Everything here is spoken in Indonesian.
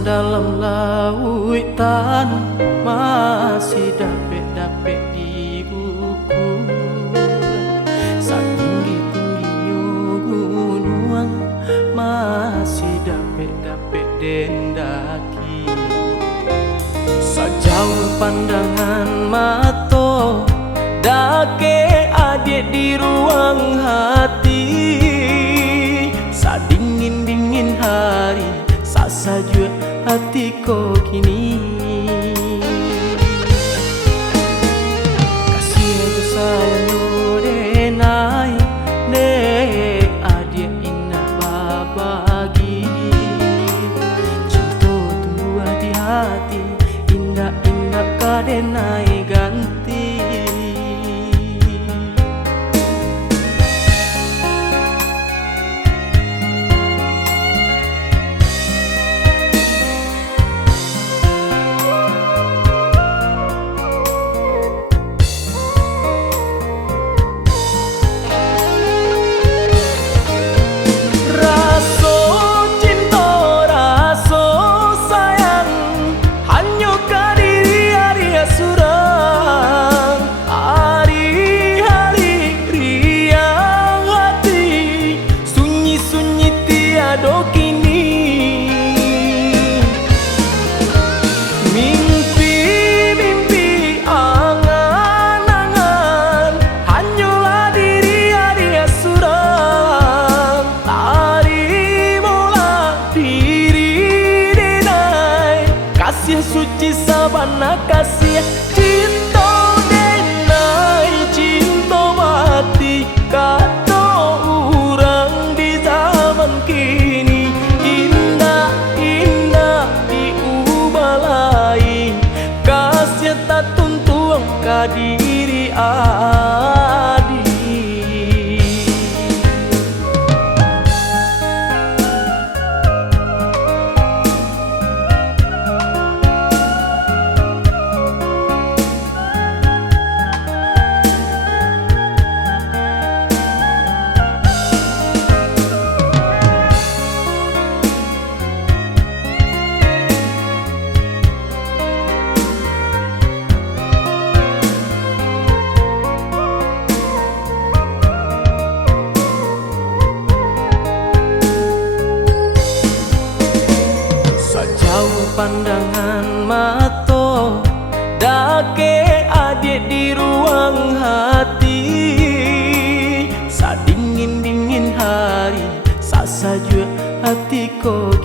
dalam lautan masih dapet-dapet diukur. Satinggi-tingginya gunung masih dapet-dapet dendaki. Sejauh pandangan mata dake adik di ruang hati. Sadingin-dingin hari saja hatiku kini. Kasih itu sayang denai dek adik indah babagi. Cinta tumbuh di hati indah-indah kadenai ganti. Suci sabana kasih cinta denai cinta mati kata orang di zaman kini. Indah-indah diubah lain kasih tak tuntuang ka diri adik. Pandangan mata dake adik di ruang hati. Sadingin-dingin hari saja hatiku